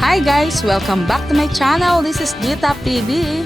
Hi guys! Welcome back to my channel. This is Dita PB.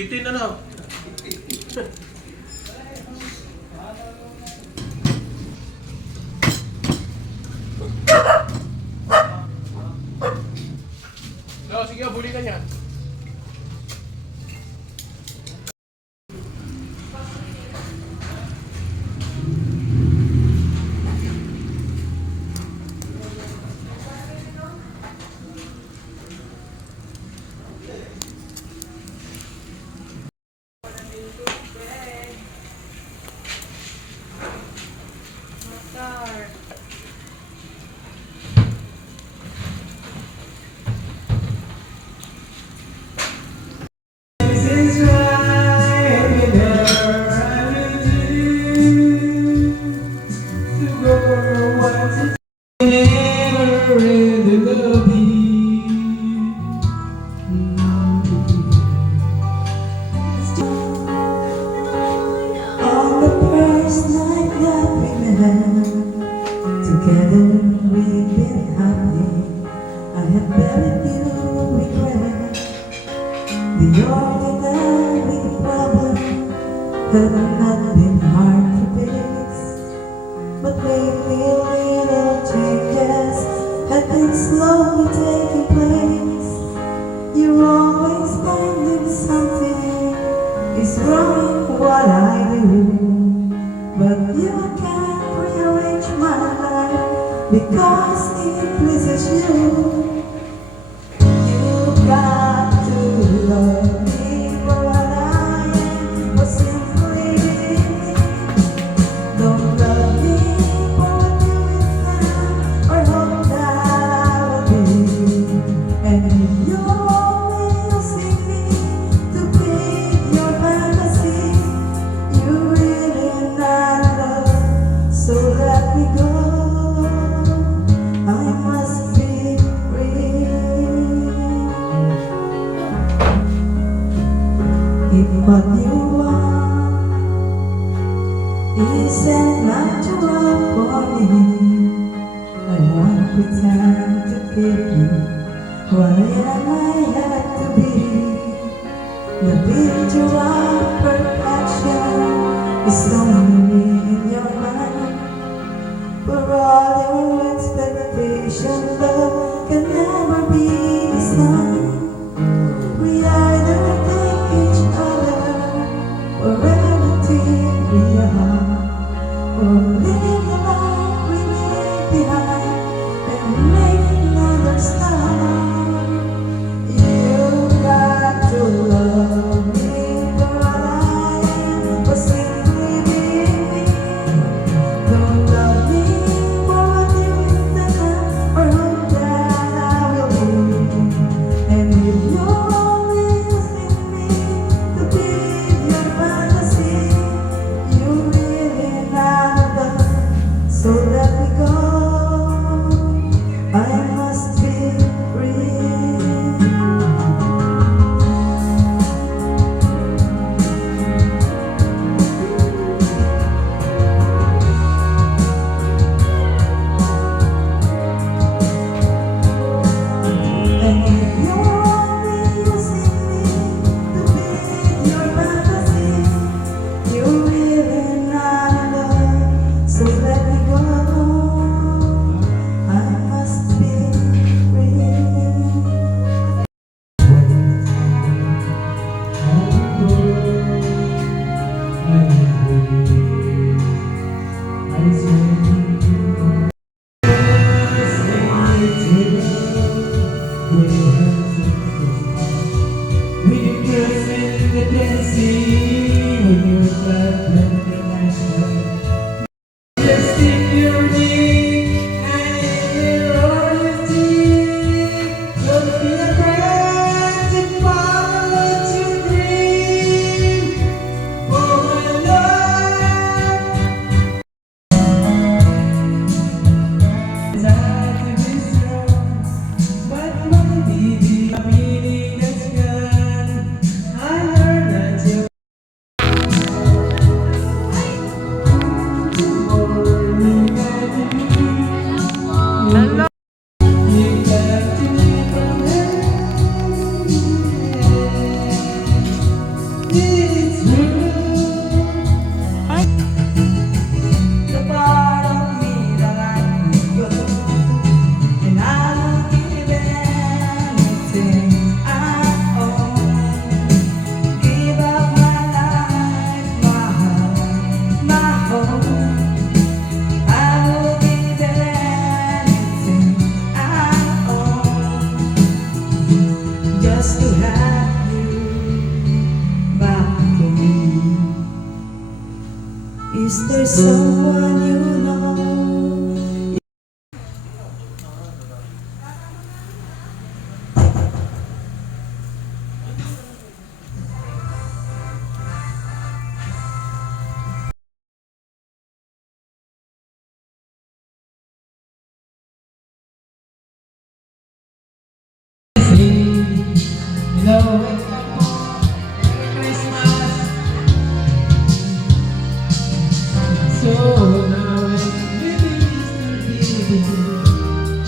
Bitin ano? No, sige, bulikan niya. if you regret the ordinary problem had not been hard to fix, but lately little changes have been slowly taking place. You're always finding something is wrong what I do, but you can't rearrange my life because it pleases you. You got to love me for what I am, or simply be. Don't love me for what you is now, or hope that I will be. And if you're only using me to feed your fantasy, you really not love, so let me go. I must be free. If what you want isn't natural for me, I won't pretend to give you what I am I have to be. The picture of perfection is only in your mind. For all your expectations, love can never be designed. We either take each other for everything we are, or live the life we leave behind and make another start. You got to love me for what I am, or simply be me. Don't love me for what you intend, or hope that I will be. And if you're only using me to feed your fantasy, you really not love, so let me go. I must be free. And if you're only using me to feed your fantasy, you really not love, so let me go. I must be free. The part of me that I let go, and I will give anything I own. Give up my life, my heart, my home. I will give anything I own, just to have you back again. Is there someone you know? You know, Christmas. So now I'm living this to be.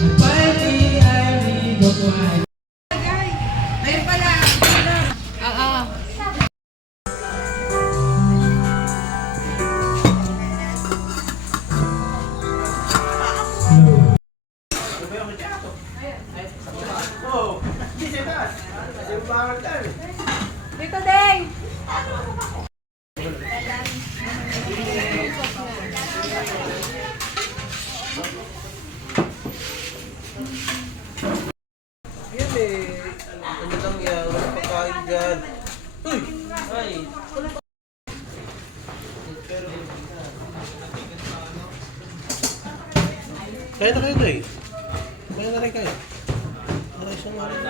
And finally I read the Kaya na kayo, Tay. Kaya na rin kayo. Aray siya nga rin.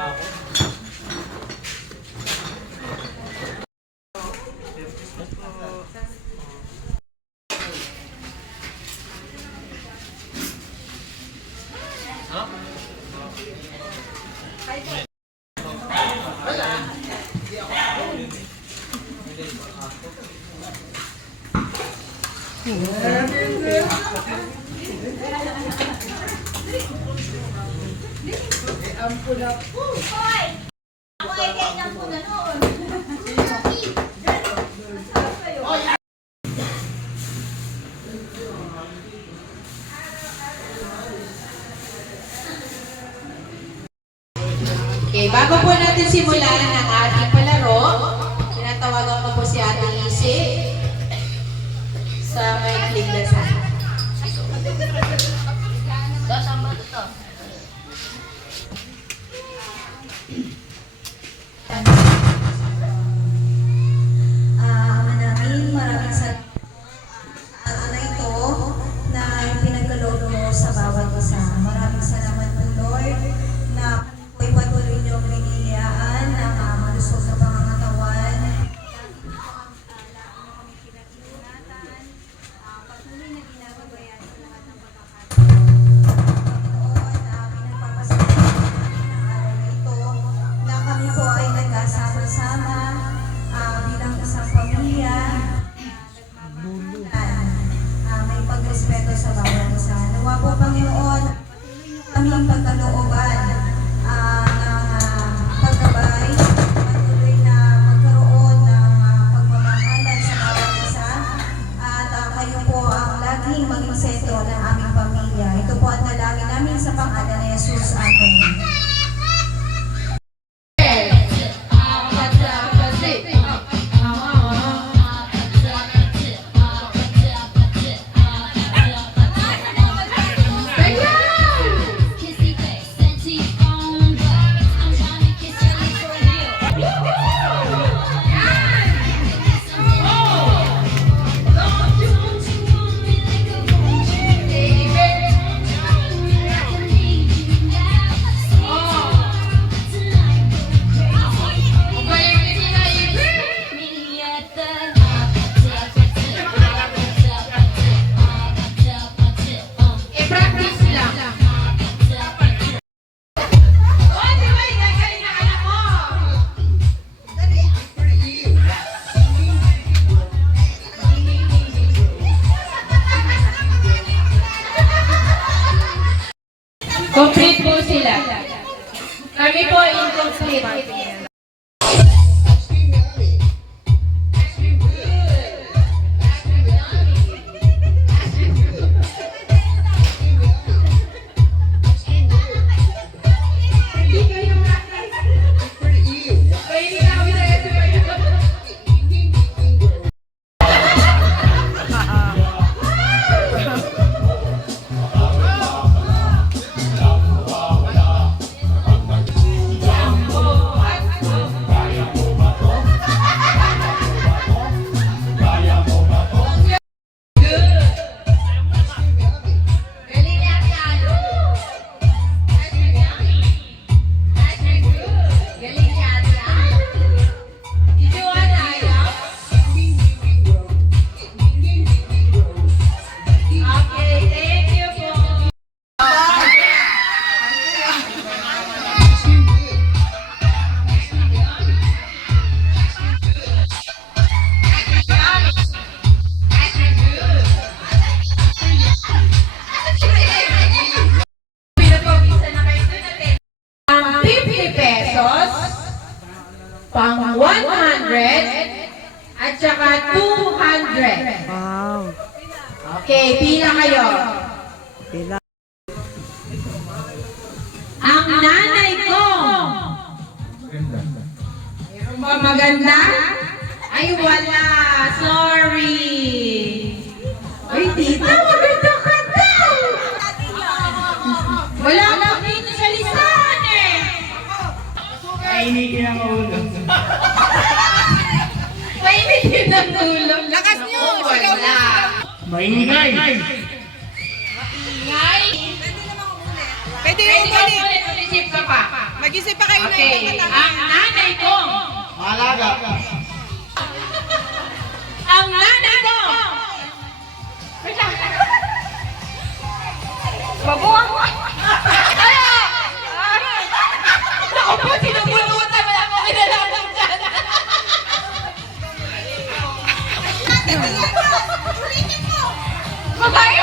Okay, bago po natin simulan ang ating palaro, tinatawagan ko po si Ate Isi sa may kliglasan. Maraming salamat na ito na pinagkaloob mo sa bawat isa. Maraming salamat po, Lord, na ako'y patuloy niyong biniyayaan ng malusog na pangangatawan. Patuloy na ginagabayan sa lahat ng pagkakataon. Pinagpapasalamat namin ang araw na ito na kami po ay nagkasama-sama bilang isang pamilya. May pagrespeto sa bawat isa. Nawa po, Panginoon, kaming pagkalooban ng paggabay, patuloy na magkaroon ng pagmamahalan sa bawat isa, at kayo po ang laging maging sentro ng aming pamilya. Ito po at nalangin namin sa pangalan ni Jesus. Amen. Complete po sila. Kami po incomplete. Pang 100 at saka 200. Wow. Okay, pila kayo. Pila. Ang nanay ko. Meron ba maganda? Ay, wala. Sorry. Ay, tita, maganda ka daw. Wala ka dito sa listahan eh. Kainitin ang ulo. Painitin ang ulo. Lakas niyo. Maingay! Ingay. Pwede ka ulit, mag-isip ka pa. Mag-isip pa kayo Okay, ang nanay ko. Malaga. Ang nanay ko. Babuang! Ako po, sinubulutan mo lang ako kinalaman dyan. Babae!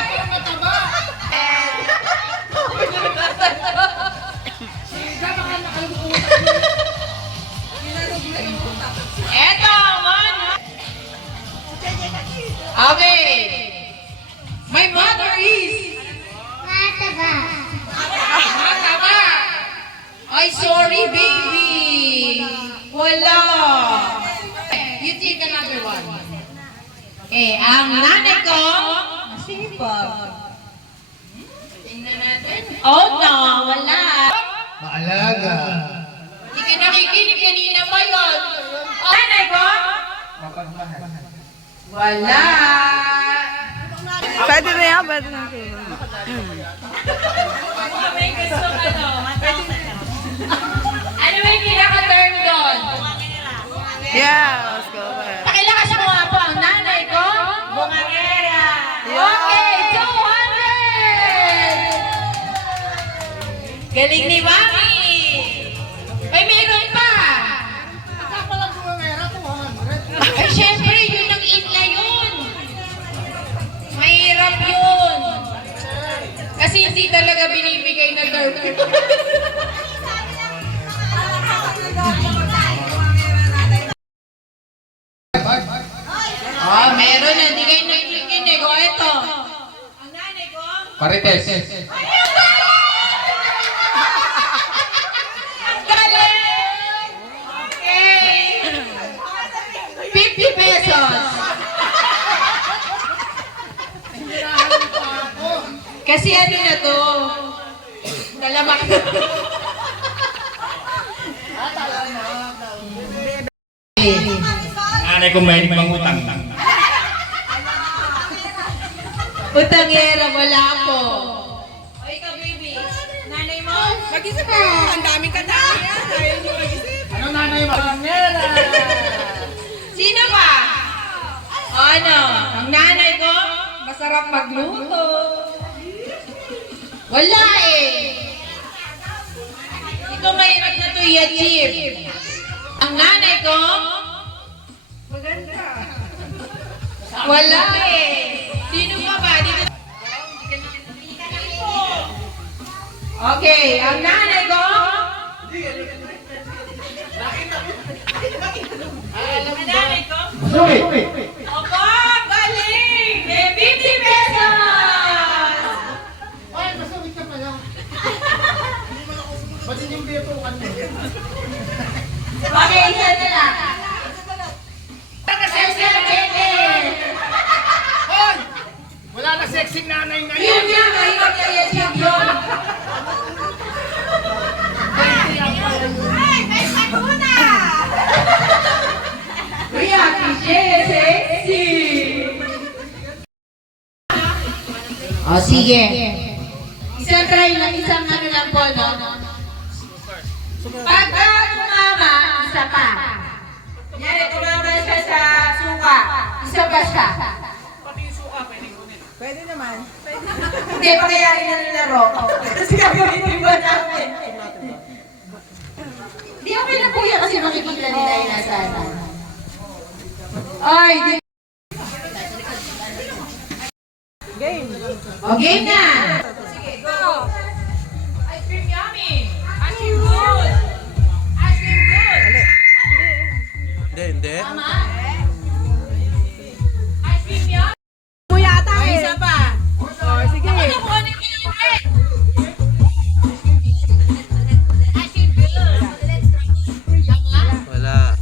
Eto, man! Okay. My mother is... Mataba. Ay, sorry, baby. Wala. You take another one. Ang nanay ko, masipag. Tingnan natin. Oh, no, wala. Maalaga. Hindi ka nakikinig kanina pa yun. Oh, nanay ko? Wala. Pwede na yan, pwede na. Ano ba yung pinaka-term doon? Yeah, let's go. Pakilakas mo nga po ang nanay ko. Bungangera. Okay, 200! Galing ni Mami. May meron pa. Ay, syempre, yun ang inla yun. Mahirap yun. Kasi hindi talaga binibigay na term. Oh, meron na. Hindi kayo nakikinig. O, eto. Ang nanay ko. Parites. Ang galing! Okay. 50 pesos. Kasi ano na to? Talamak na. Nanay ko mahilig mangutang. Utangera, wala po. O, ikaw, baby. Nanay mo? Mag-isip ka. Ang daming kanta yan. Ayaw niyo mag-isip. Ano nanay mo? Pangera. Sino pa? O, ano? Ang nanay ko, masarap magluto. Wala eh. Ito mahirap na to i-achieve. Ang nanay ko, maganda. Wala eh. Sino pa ba? Dito. Okay, ang nanay ko. Ang nanay ko. Suwi. Opo, galing! May 50 pesos! Ay, masawit ka pala. Ba't hindi yung beto ka niyo? Okay, isa na lang. Hoy! Wala na sexy nanay ngayon. Yun yan, mahirap na i-achieve yun. Kuya, sexy! O, sige. Isang try lang, isang ano lang po, no? Pag tumama, isa pa. Yan, tumama siya sa suka. Isa pa siya. Pwede naman. Hindi, pakiyari na nilaro. Kasi gagawin ba namin? Di okay na po yan kasi makikita nila yung nasa ano. Ay, di. Game. O, game na! Sige, go! Ice cream yummy! Ice cream good! Ice cream good! Hindi. Tama? Ice cream yummy! Mo yata O, eh. isa pa! Oh, sige. Ako na po, ano yung Ice cream good! Tama? Wala.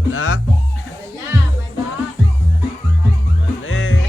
Wala? Mali.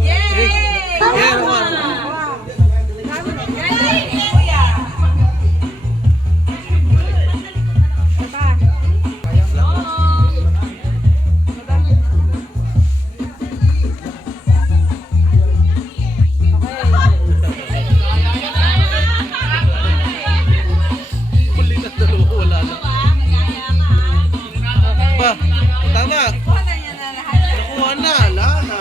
Yeah, naman. Huli na dalawa, wala na. Ba, tama. Nakuha na, lala.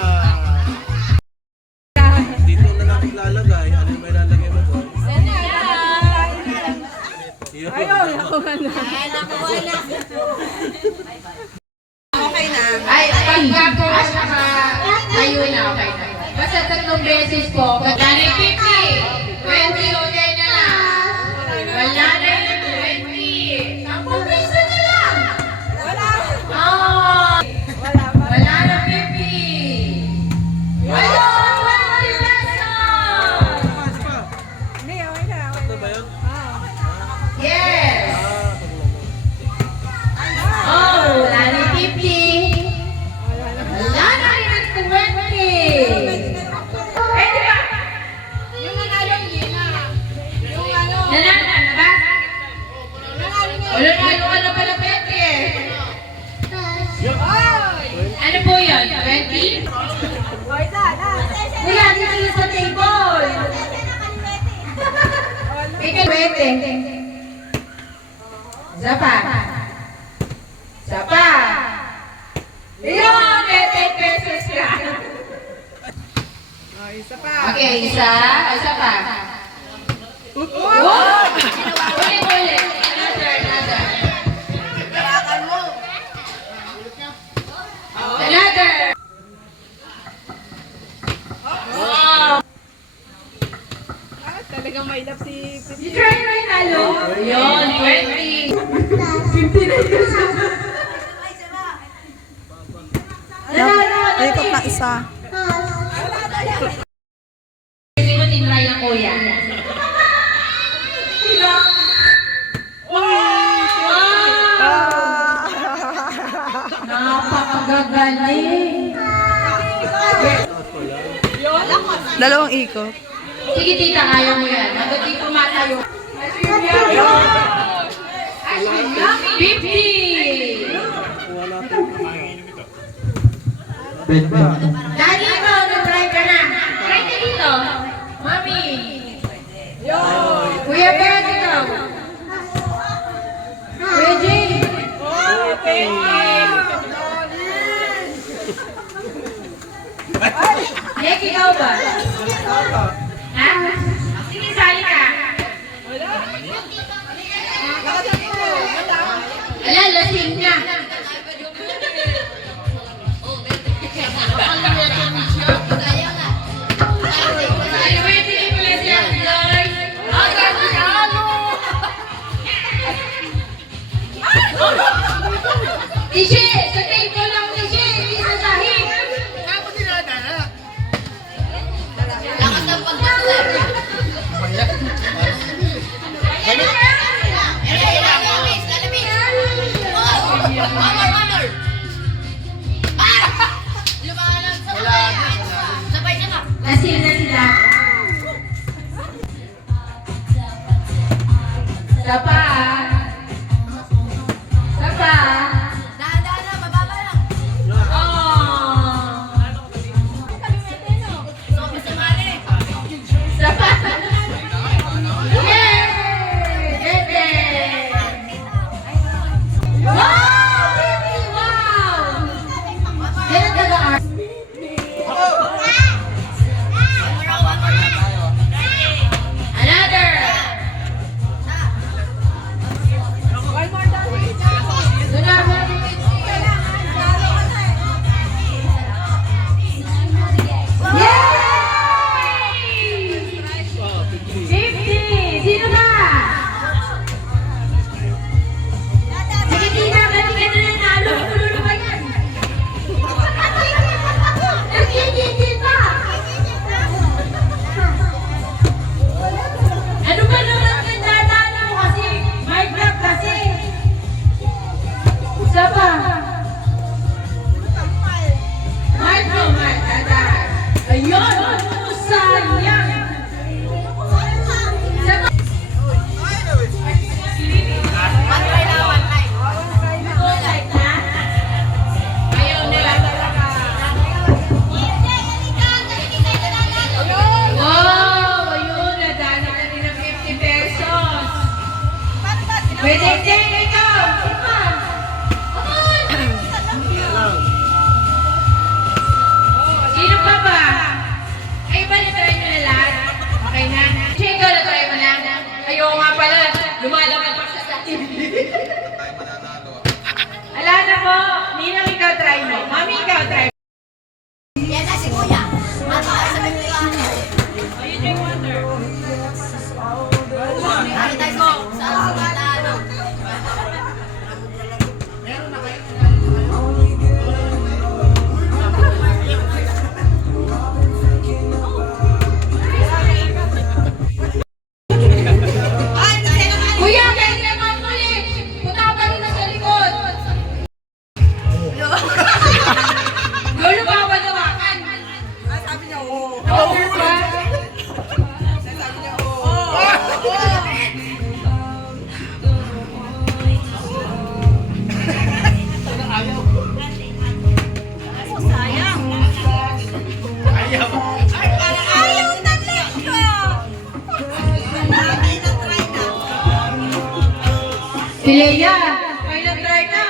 Dito na lang lalagay. Ano yung may lalagay mo doon? Yun. Ay, pagka po kayo na, okay na. Basta 3 beses po, gagani 50, 20 okay na lang. Wala na yung 20. 10 peso na lang. Oh, wala na 50. Wala, 20 pesos. Ito ba yun? Yes. Oh, wala na 50. Wala na rin ang 20. Eh, di ba? Yung nanalo, hindi na. Yung ano. Nanalo na ba? Nanalo ka na pala, Pete. Ano po yun? 20? Kuya, dito sa table. Ikaw, Pete. Isa pa. Isa pa. Yun, 20 pesos ka. Okay, isa pa. Ulit. Another. Wow. Talagang may love si You try right now. Yun, 20. 59 pesos. Ikot na isa. Hindi mo tinry ang kuya. Napakagaling. Dalawang ikot. Sige tita, kaya mo yan. Hanggang di pumatayo. 50! Daddy, ikaw, nag-try ka na. Try ka dito. Mami. Kuya Bert, ikaw. Kuya Jay. Nick, ikaw ba? Ha? Sige, sali ka. Ala, lasing na. Tishe, sa table lang tishe, hindi sa sahig. Lakas ng pagdala. Lasing na sila. Sapa. Sapa. Sapa. Yay! Gete! Wow! Wow! Yan ang taga-art. po. Ninang, ikaw try mo. Mami, ikaw try mo. Yan na si Kuya. Ano sa Kuya? Nakita ko sa simula, ano? Kuya, kayo naman ulit. Punta ka pa rin sa likod. Lolo ba ako nawakan? Sabi niya, oo. Order ba? Sabi niya, oo. Ayaw na Si Leia, kayo na try na.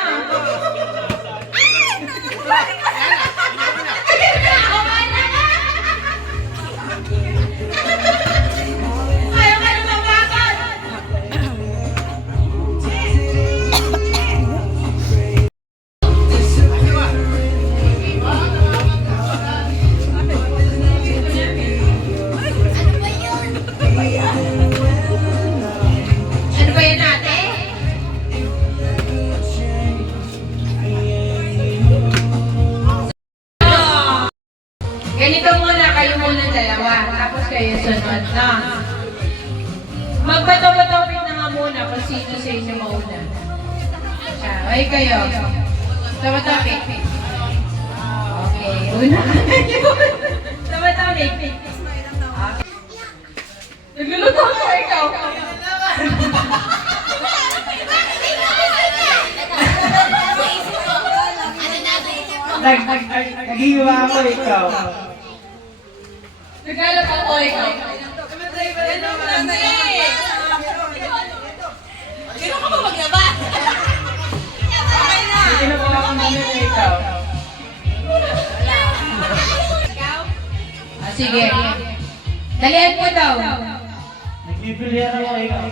Ayaw ka na mawakan. Ano ba yan ate? Ganito muna, kayo muna dalawa, tapos kayo sunod na. Magbato-batopit na nga muna kung sino sa inyo mauna. Siya, ay kayo. Tabatopit. Okay, una ka na yun. Tabatopit. Okay. Nagluluto ko ikaw. Nag-iwa ako ikaw. Naglalap ako ikaw. Sino ka ba maglaba? Sige na po ako namin ikaw. Ah, sige. Dalihan mo daw. Nagpipilihan ako ikaw.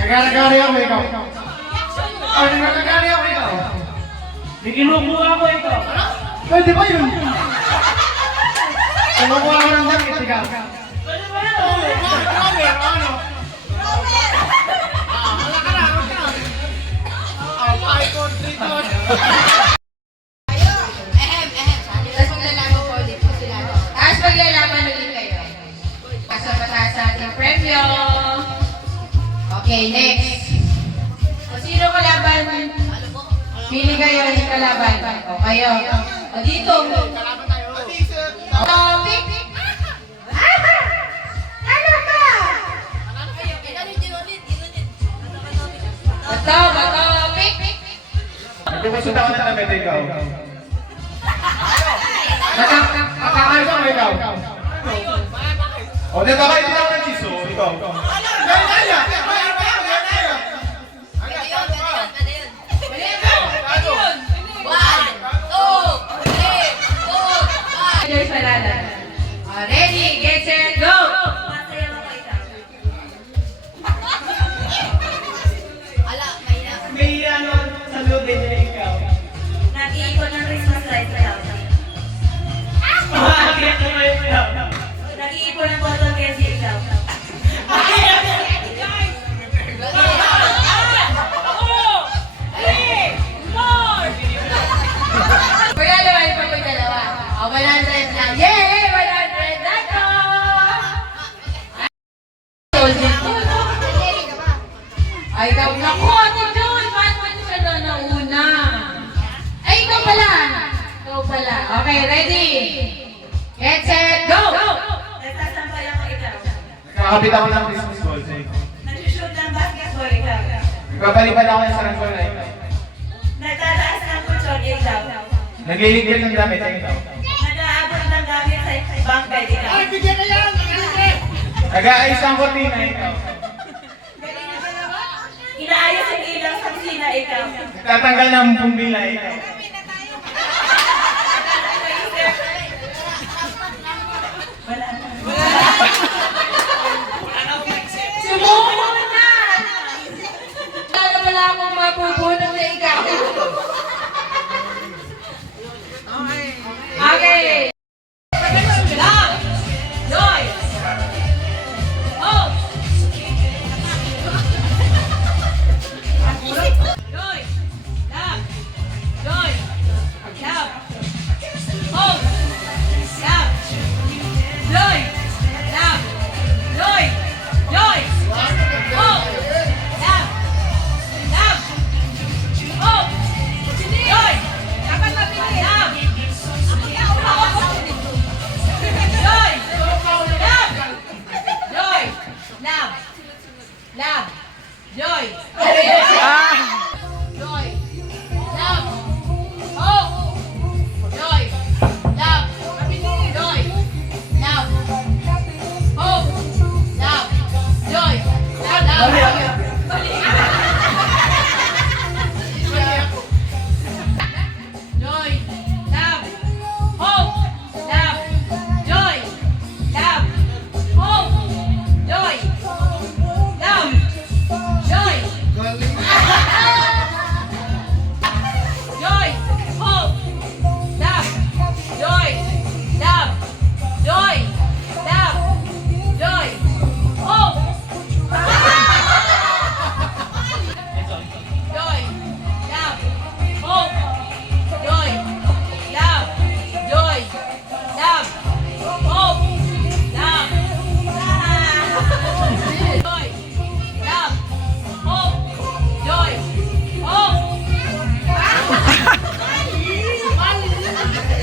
Nagkakagari ako ikaw. Oh, nagkakagari ako ikaw. Naginukuha ako ikaw. Pwede ba yun? Kumukuha ako ng damit ikaw. Pwede ba yun? Ano? Tapos maglalaban po ulit po sila. Tapos maglalaban ulit kayo. Pasok mataas sa ating premyo. Okay, next. O sino kalaban? Pili kayo ng kalaban. O kayo. O dito. Topic. Ano ka? Bato, topic. Nagpupunta ako ng damit ikaw. Makakain ako ikaw. O, dito ba? Hindi ako nagsiso. Ikaw. There's Malala. Ready, get set, go! May ano sa lubid na ikaw. Nag-iikot ng Christmas lights na lang. Bakit naman ikaw? Nag-iikot ng bottle candy ikaw. Kuya, naman pa po yung dalawa. O, 100 lang. Yay! 100 na to! Ay, ikaw. Naku, Ate Jun! Paano mo siya na nauna? Ay, ikaw pala! Ikaw pala. Okay, ready? Get set, go! Nagsasampay ako ikaw. Nakakabit ako ng Christmas ball sa ikaw. Nag-shoot ng basketball ikaw. Nagpapalipan ako ng saranggola ikaw. Nagtataas ng kutsyon ikaw. Nagliligpit ng damit ikaw. Nag-aabot ng gamit sa bunk bed ikaw. Nag-aayos ng kortina ikaw. Inaayos ang ilaw sa kusina ikaw. Nagtatanggal ng bumbila ikaw. Wala na. Joy. Joy. Love. Hope. Joy. Love. Joy. Love. Hope. Love. Joy. Love. Joy. Love. Hope. Love. Joy. Love. Hope. Joy. Love. Joy. Joy. Hope. Love. Joy. Love. Joy. Love. Joy. Hope. Joy. Love. Hope. Joy. Love. Joy. Love. Hope. Love. Joy. Love. Hope. Joy. Hope.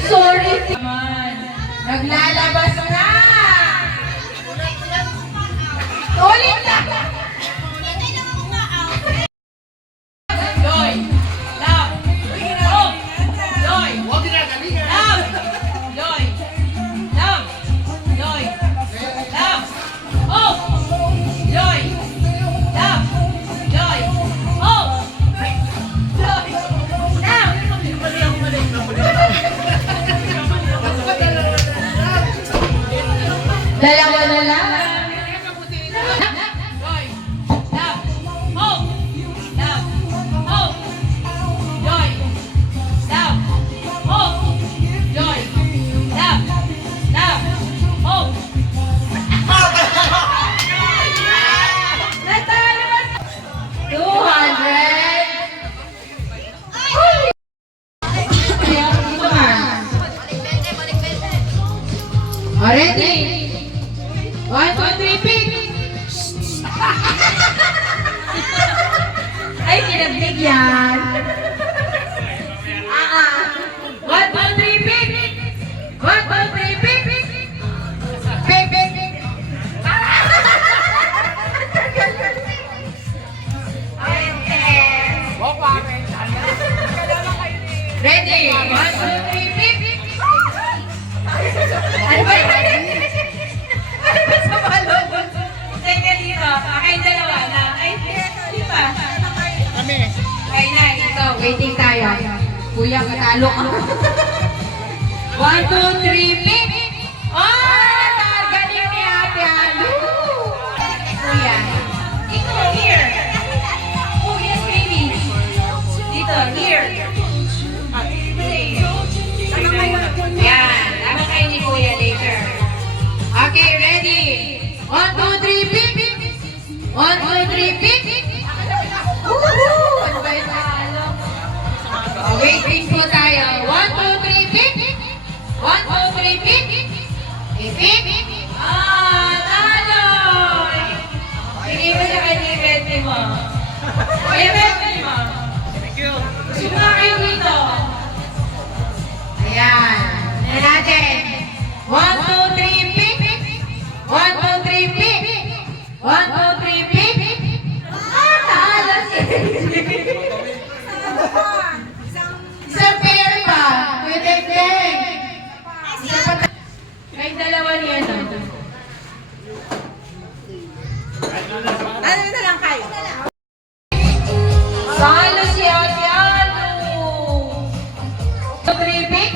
Sorry. Naman. Naglalabas na. Ulit na. Joy. Love. Hope. Joy. Love. Joy. Love. Joy. Love. Hope. Joy. Love. Joy. Hope. Joy. Love. Dalawa na lang. Joy. Love. Hope. Love. Hope. Joy. Love. Hope. Joy. Love. Love. Hope. Natalo ba? 200. Kaya, ito nga. Ready? 1, 2, 3, pick! Ay, kinabig yan. 1, 2, 3, pick! 1, 2, 3, pick! Pick, pick! Ready? 1, 2, 3, pick! Ano ba yun? Ano ba sa balon? Teka dito. Kayong dalawa na. Ay, di ba? Kami. Okay na, ito. Waiting tayo. Kuya, katalo ka. 1, 2, 3, pick! Oh! Galing ni Ate Alu! Kuya. Ito, here. Oh, yes, baby. Dito, here. Yan. Tama kayo ni Kuya later. Okay, ready? 1, 2, 3, pick! 1, 2, 3, pick! Woohoo! Ano ba yung talo? Waiting po tayo. 1, 2, 3, pick! 1, 2, 3, pick! Pick! Talo! Sige mo siya kay Ibete mo. Ibete mo. Thank you. Sumama kayo dito. Ayan. Ayan natin. 1, 2, 3, pick! 1, 2, 3, pick! 1, 2, 3, pick! Talo si Isang pair pa. Pwede din. Isa pa. Kahit dalawa niya na. Ano na lang kayo? Talo si Ate Alu. 3, pick!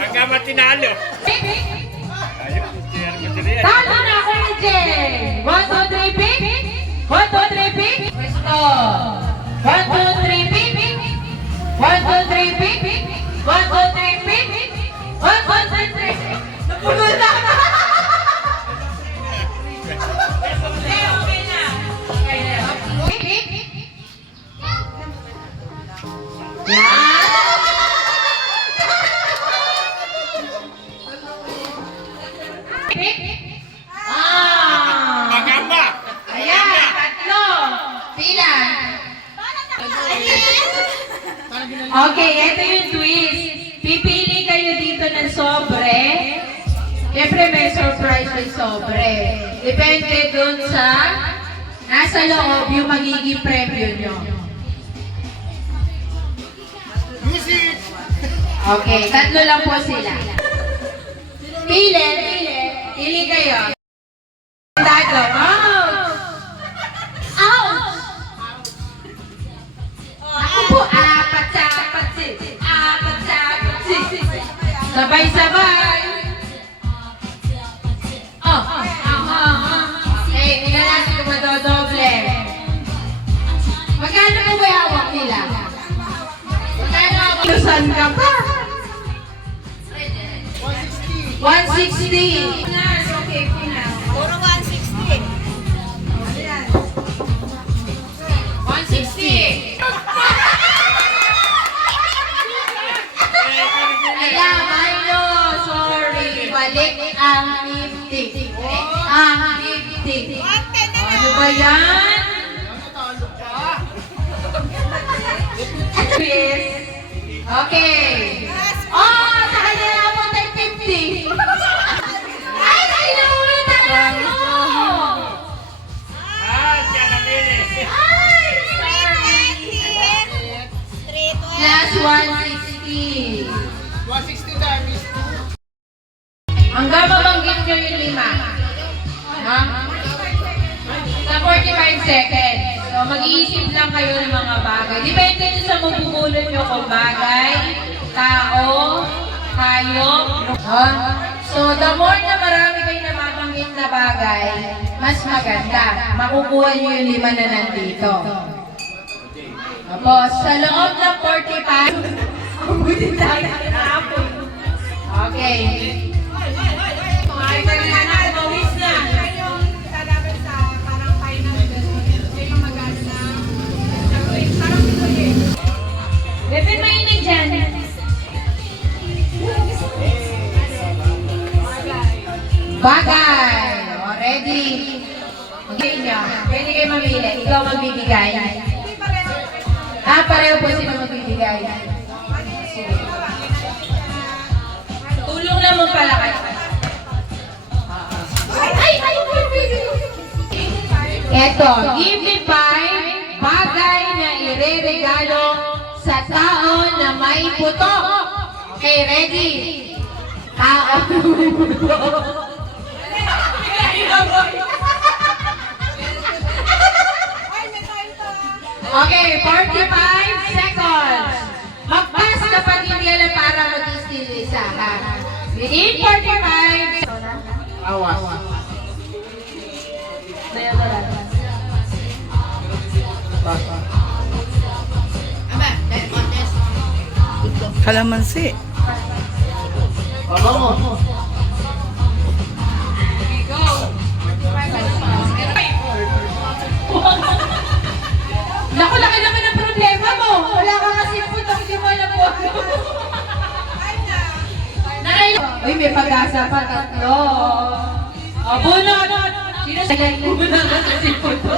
Hanggang tinalo. Pick! Talo na ako ni Jen! 1, 2, 3, pick! 1, 2, 3, pick! Pwesto! 1, 2, 3, pick! 1, 2, 3, pick! 1, 2, 3, pick! 1, 2, 3, pick! Napulol na! Okay na! Okay na! Pick! Yan! Pick! Magamba. Ayan, tatlo. Pila. Okay, ito yung twist. Pipili kayo dito ng sobre. Siyempre, may surprise may sobre. Depende dun sa nasa loob yung magiging premyo nyo. Okay, tatlo lang po sila. Pili kayo. Tatlo. Ako po, apat sa apat. Sabay-sabay. Okay, tingnan natin kung madodoble. Magkano po ba yung hawak nila? Magkano hawak? Saan ka pa? 160. 160. Okay, Puro 160. 160. Alam, sorry. Balik ang 50. Ang 50. Ano ba yan? Okay. Oh, sa kanya na ako tayo 50. Ay, inuwi talaga mo. Plus 160. 160 times. Hanggang mabanggit nyo yung 5. Ha? Sa 45 seconds. So, mag-iisip lang kayo ng mga bagay. Depende nyo sa mabubulot nyo kung bagay, tao, hayop. So, the more na marami kayo nababanggit na bagay, mas maganda. Makukuha nyo yung 5 na nandito. Tapos, sa loob ng 45, abutin tayo ng hapon. Okay. Ay, kanina na, mawis na. Bebe, mainig dyan. Bagay. O, ready? Okay nyo. Pwede kayo mamili. Ikaw magbibigay. Pareho po sila magbibigay. Sige. Tulong naman pala kayo. Eto, give me 5 bagay na ireregalo sa tao na may puto. Okay, ready? Tao na may puto. Okay, 45 seconds. Mag-pass kapag hindi alam para mag-steal isa. Within 45 seconds. Awas. Kalamansi. Abango. Naku, laki naman ang problema mo. Wala ka kasi putang di mo alam mo. Uy, may pag-asa pa, 3. O, bunot. Sino sa galing mo na kasi puto?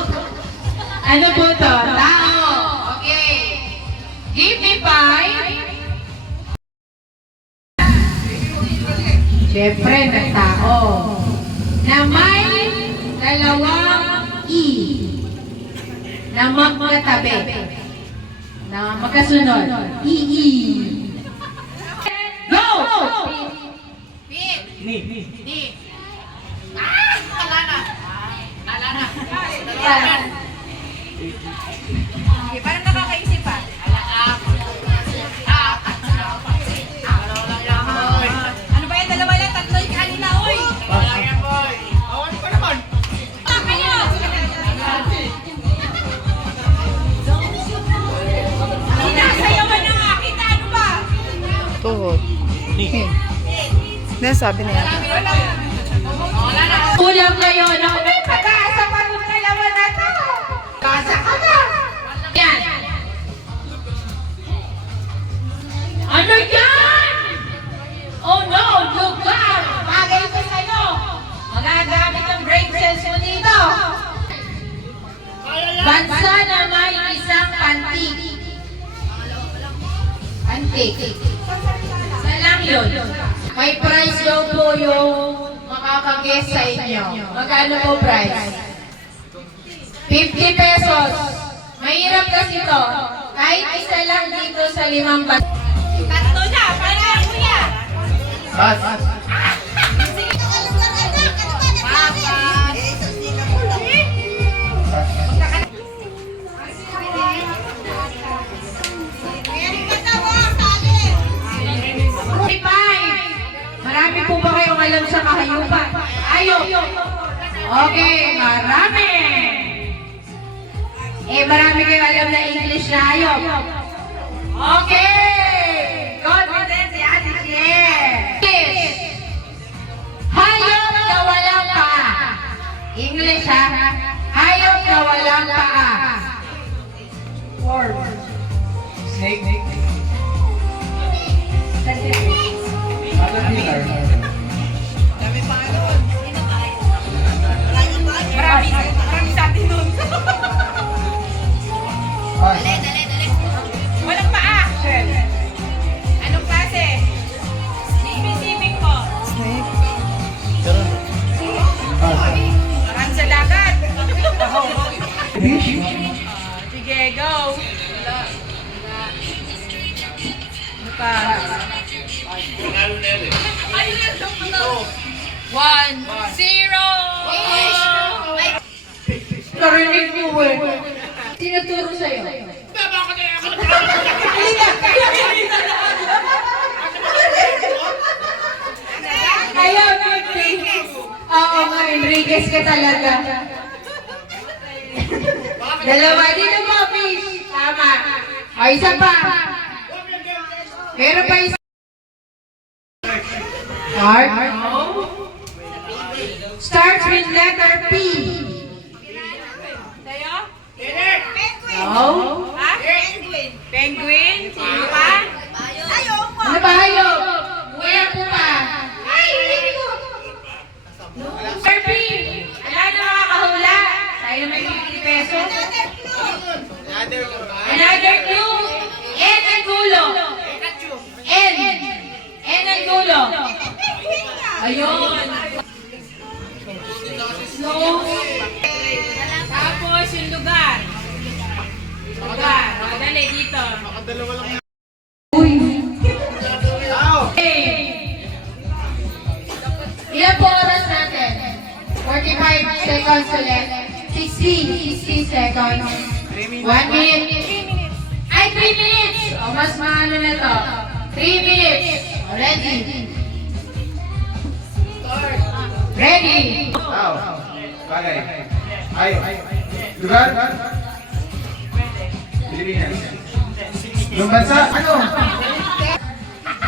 Ano po to? Tao. Okay. Give me 5. Siyempre, na tao. Na may 2 E. Na magkatabi. Na magkasunod. E. Go! Parang nakakaisip pa. Ano ba yan? 2 lang, 3 yung kanina, oy! Awan pa naman. Sinasayawan na nga kita, ano ba? Tuhod. Nasabi na yan. Kulang kayo. Naku, may pag-asa pa kung 2 na to. Kasa ka na. Yan. Ano yan? Oh no, lugar. Bagay ko sa'yo. Magagamit ang brain cells mo dito. Bansa na may isang pantik. Pantik. Saan lang yun? May price daw po yung makaka-guess sa inyo. Magkano po price? 50 pesos. Mahirap kasi to. Kahit isa lang dito sa 5 bat. Tatlo na, para kuya. Marami po ba kayong alam sa kahayupan? Ayok! Okay, marami! Marami kayong alam na English na ayok. Okay! Confidence si Ate Cher! Hayop na walang paa. English ha? Hayop na walang paa. Word. Snake. Caterpillar. Marami sa atin nun. Walang paa. Anong klase? Specific po. Marami sa dagat. Sige, go. Ano pa? 1-0. Narinig mo eh. Tinuturo sa'yo. Ayaw, Enriquez. Oo nga, Enriquez ka talaga. Dalawa dito mo, fish. Tama. O, isa pa. Meron pa isa. Starts with letter P. Sa'yo? No. Ha? Penguin. Sino pa? Ano ba hayop? Wala po pa. Sir P. Wala na makakahula. Tayo na may 50 pesos. Another clue. N ang dulo. N. N ang dulo. Ayun. No. Tapos yung lugar. Lugar. O, dali dito. Ilan po oras natin? 45 seconds ulit. 60 seconds. 1 minute. Ay, 3 minutes! O, mas maano na to. 3 minutes. O, ready? Ready? Bagay. Lugar? Pilipinas. Yung bansa? Ano?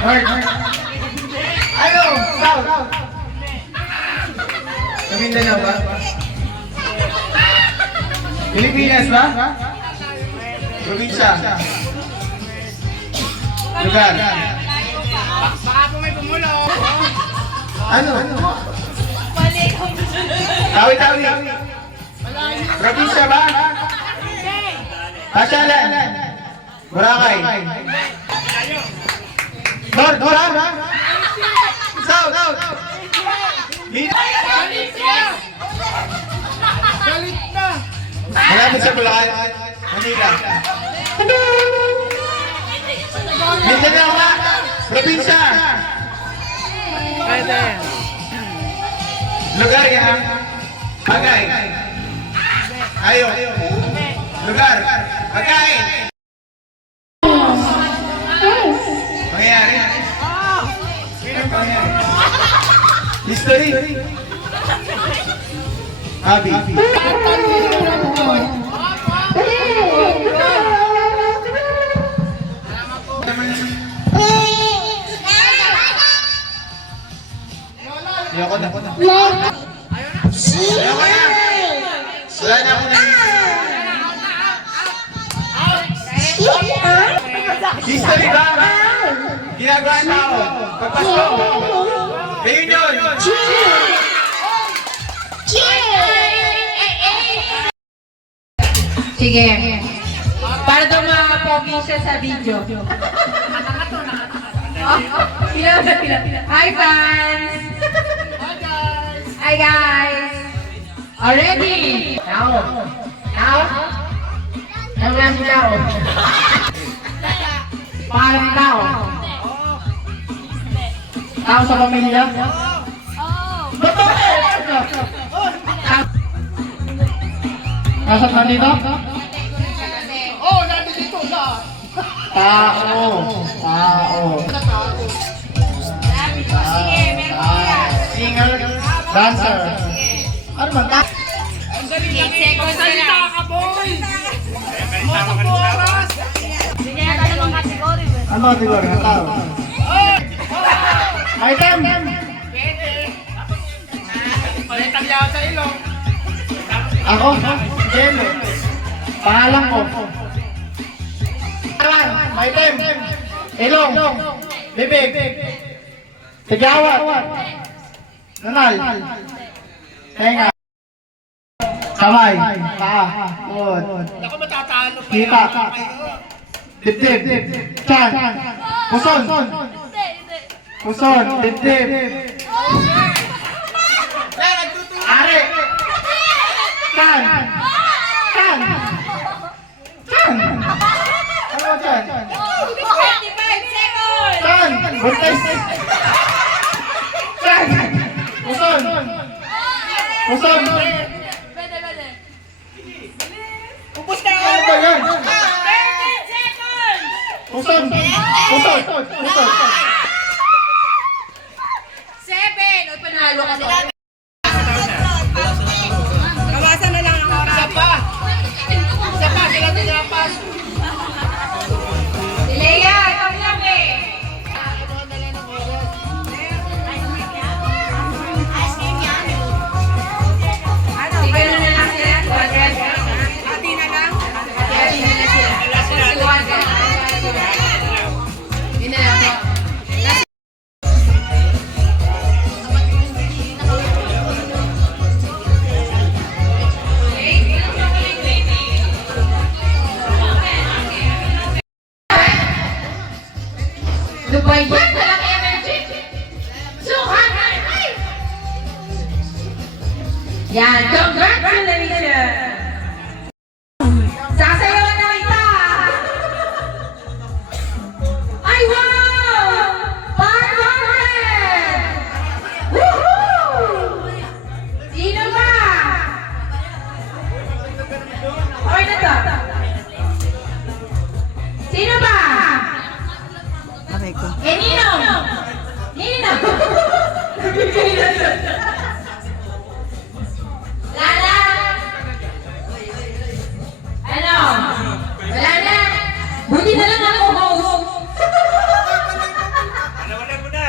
North. Ano? South. Mindanao ba? Pilipinas ba? Probinsya. Lugar. Baka po may bumulo. Ano? Tawi-tawi. Probinsya ba? Pasyalan. Boracay. North ba? South. Malapit sa Bulacan. Manila. Mindanao ba? Probinsya. Lugar yan. Bagay. Ayaw. Lugar. Bagay. Pangyayari. History. Hobby. Ayoko na. Ayoko na. Wala na ako na. History ba? Ginagawa ng tao. Pagpasko. Reunion. Sige. Para daw makapogi siya sa video. Pila. Hi, fans! Hi guys! Already! Now! Nalang daw! Parang daw! Tao sa pamilya? Totoo! Nasaan nandito? Oh, nandito na. Tao! Singer, dancer. Ano man? Salita ka, boy! Moto po oras! Ano mga siguro ng tao? Item! Palitan niya ako sa ilong. Ako? Jello. Pangalan ko. Item! Ilong! Bibig! Tigawat! Nanal! Tenga! Kamay! Paa! Uod! Ako matatalo pa Kita! Dibdib! Chan! Puson! Puson! Dibdib! Ari! Chan! Chan! Chan! Ano ba chan? 25 seconds! Chan! Buntis! Chan! Puson! Puson! Ubus na Ano ba yan? 13 seconds! Puson! Puson! Puson! 7! O, panalo ka na. Kawasan na lang ang oras. Isa pa, sila tinapas. Leia! Ikaw lang eh! Ice cream yan. Sige na lang sila. Hati na lang. Hindi na lang po. Dubai yan! Walang energy! Suhan! Yan! Congratulations! Sasayawan na kita! Ay, wow! 500! Woohoo! Sino ba? Or na to? Sino ba? Eh, Nino! Nino! Lala! Ano? Wala na! Buti na lang ako host! Wala mo na.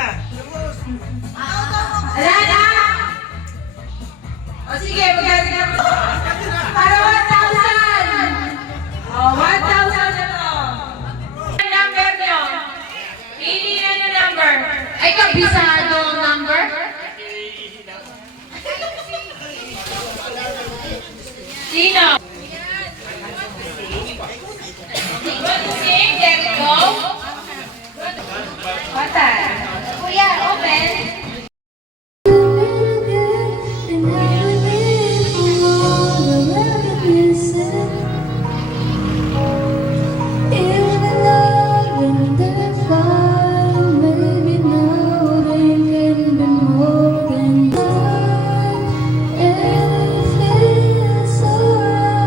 Wala na! O sige, magkano na mo? Para 1,000! O, 1,000 na to! Ang number nyo? Hindi na yung number. Ay, kabisado ang number? Sino? There we go. Bata. Kuya, open. It feels so right.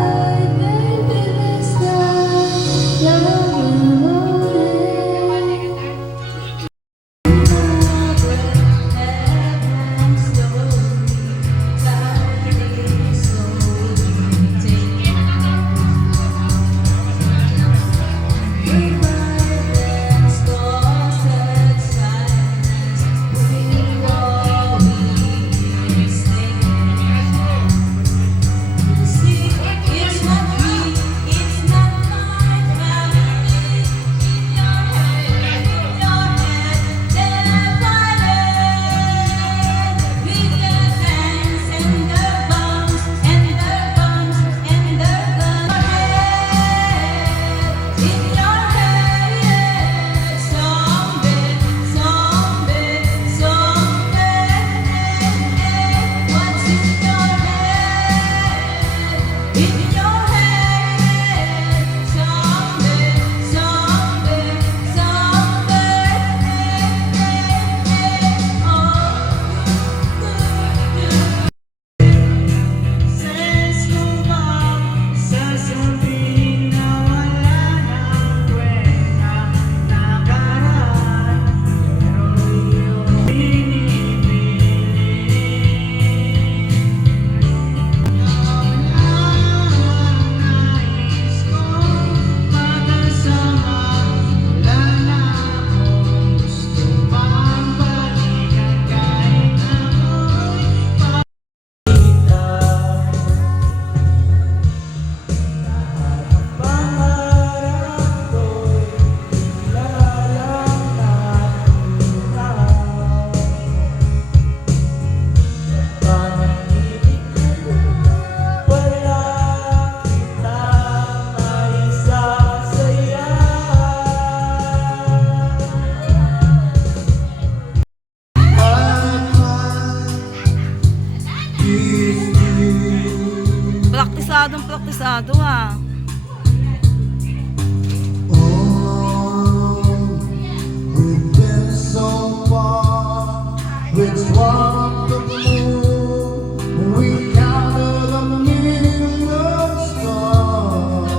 Praktisadong praktisado ah. Oh, we've been so far. Which one of the moon? We counted a million stars.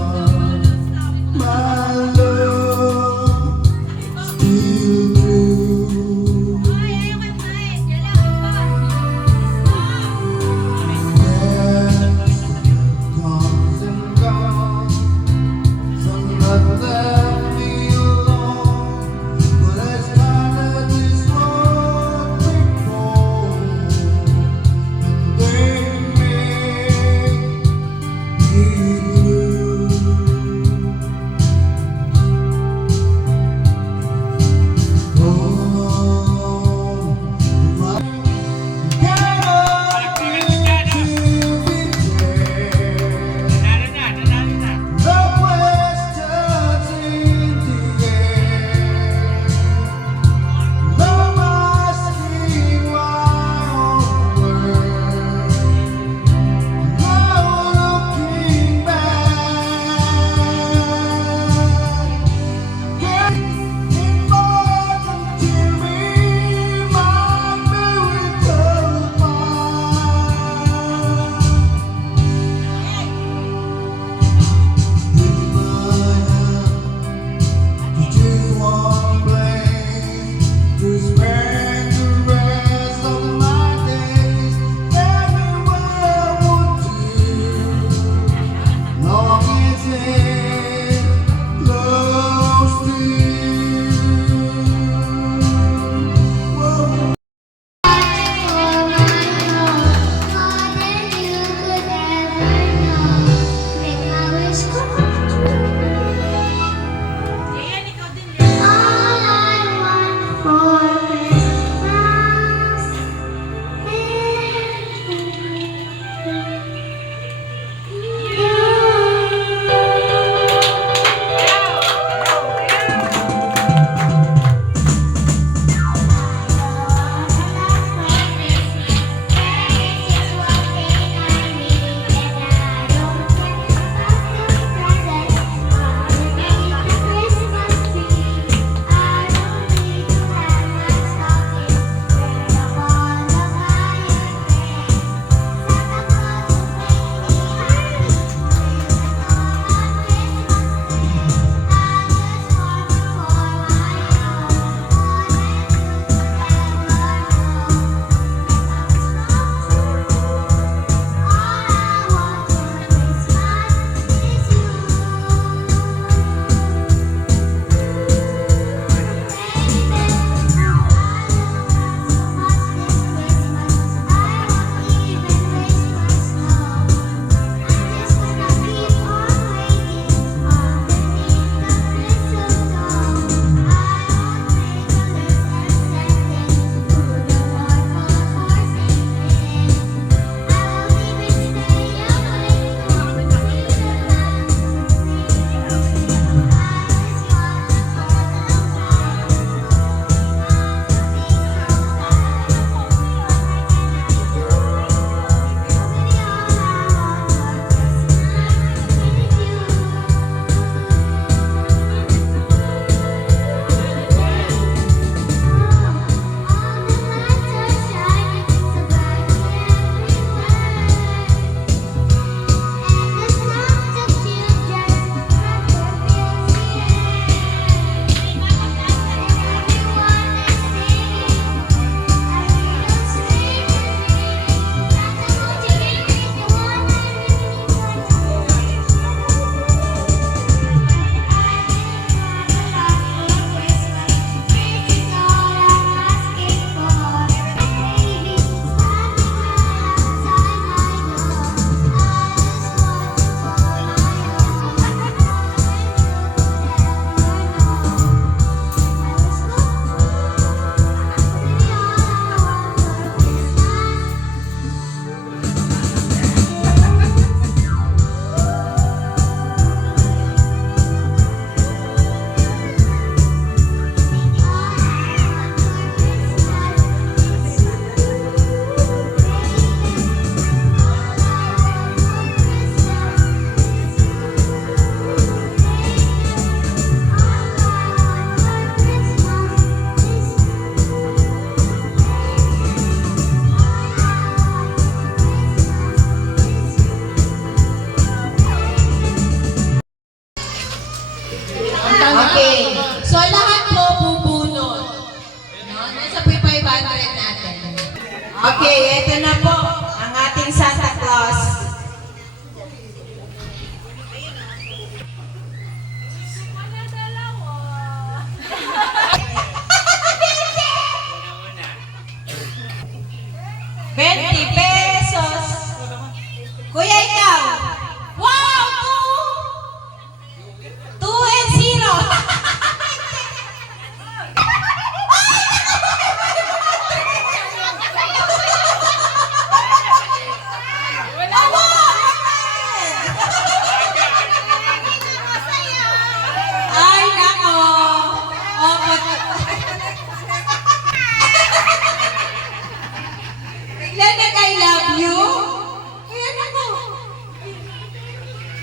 My love, still true. Comes and goes. Some love left me alone, but as time that this road before,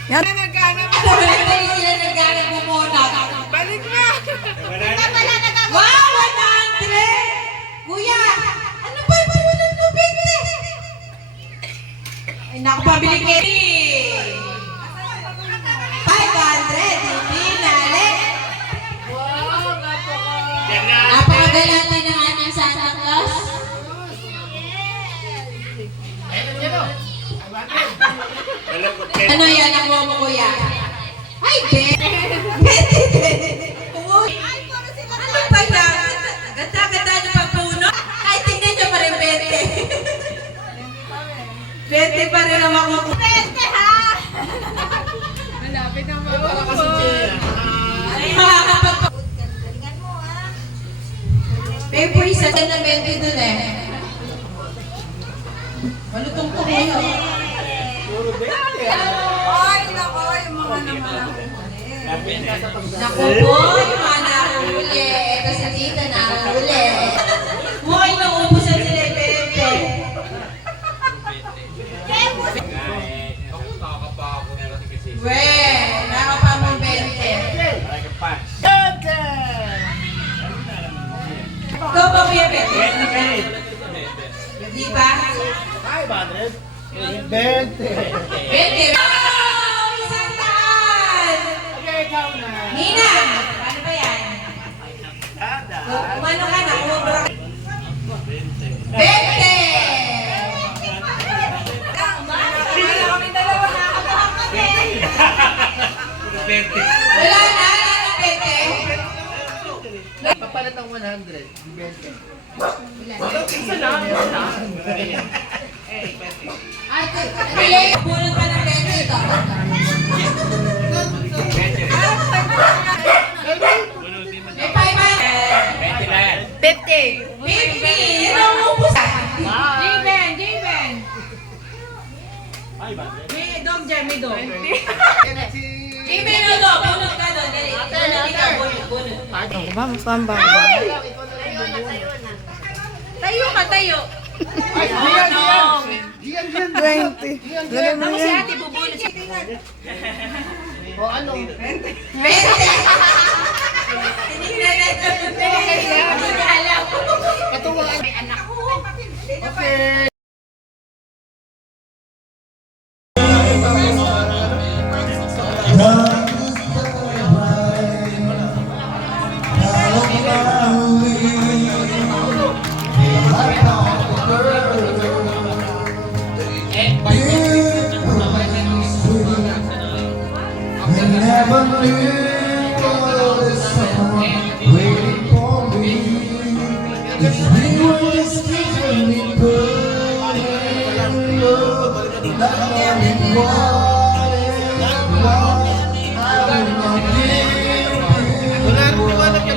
Yan. Naghanap. Hindi sila naghanap mo muna. Balik na. Wow, 100! Kuya, ano ba yung walang tubig na? Ay, naku, pabili kayo. 500, hindi nali. Napakagalante ng ating Santa Claus. Ano yan ang mo kuya? Ay, Ben! Uy! Ano ba yan? Ganda-ganda niyo pa puno? Ay, tingnan niyo pa rin, 20. 20 pa rin ang makukuha. 20 ha! Malapit na mga Para kasi Jay. Ay, makakapag... Paper isa dyan na 20 dun eh. Malutong to ngayon. Puro 20. Ay, nako, yung mga naman. Naku po, yung mga nahuli. Ito sa tita nahuli. Mukhang nauubusan sila yung 20. We, nakapa mong 20. Go ba kuya 20? Di ba? 500. 20. 20. Oh, isang daan! Nina, paano ba yan? Umano ka na, umubra ka. 20! Kami dalawa nakakabahan kami. Wala na, 20. Papalit ng 100. 20. Ay, pili, bunot pa ng 20 ito. May 500. 50. 50! Ito ang ubusan. J-Ben, J-Ben. May dog dyan, may dog. Jimmy, no, no, bunot ka doon. Dali, bunot ka, bunot. Tayo ka, tayo. Ay, Gian, Gian. Gian, Gian. 20. Ako si ate, bubulot siya. O ano? 20! Hindi na natin. Hindi na alam. Katuwaan. May anak ko. Okay. Never knew there was someone waiting for me. If we were just giving me good, that morning I would not give Wala rin iwanag na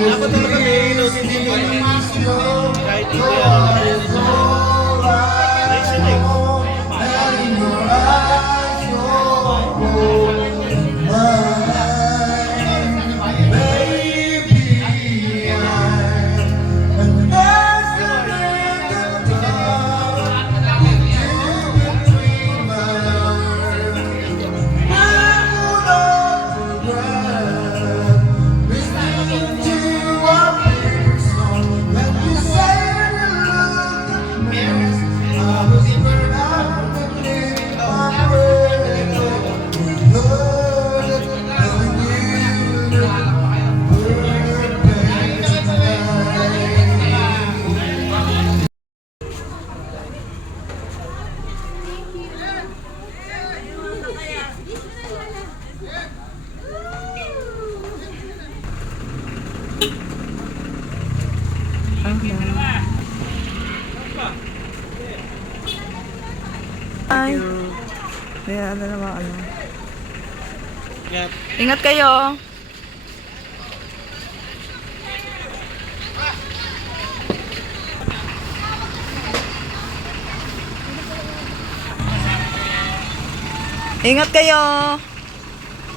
Dapat talaga may ilaw si Dito. Kahit hindi Ay. Kaya ano naman ano. Ingat kayo. Ingat kayo.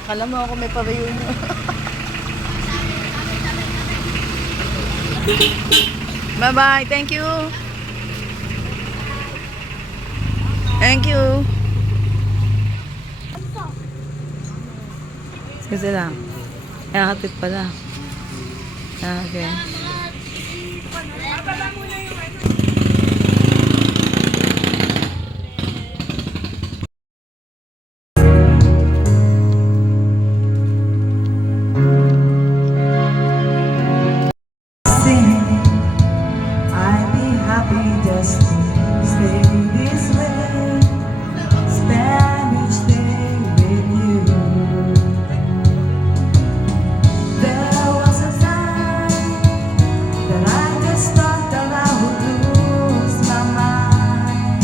Kala mo ako may pa-reunion. Bye-bye. Thank you. Thank you. Sige lang. Nakatid pala. Okay. Sing, I'd be happy just to stay this way, spend each day with you. There was a time that I just thought that I would lose my mind.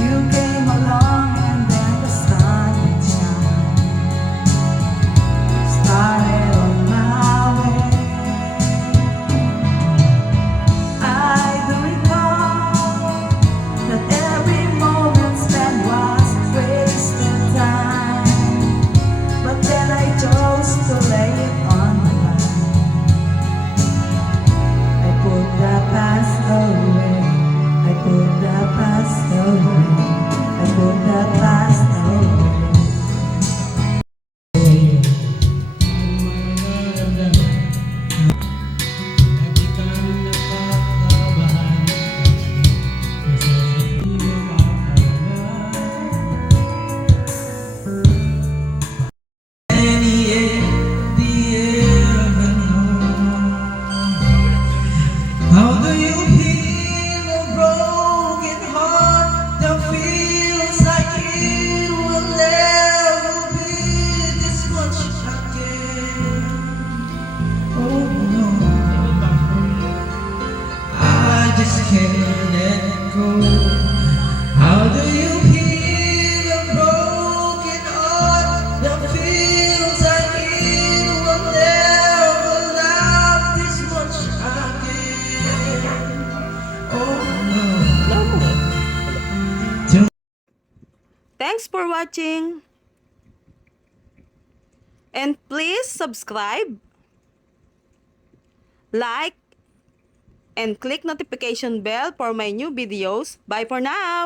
You came along and then the sun would shine. Started on my way. I do recall that every moment spent was wasted time, but then I chose to lay it on the line. I put the past away. I put the past away. I put the past away. How do you heal a broken heart that feels like it will never be this much again? Oh no, I just can't let go. How do you heal a broken heart that feels like it will never love this much again? Oh no. Thanks for watching. And please subscribe, like, and click notification bell for my new videos. Bye for now.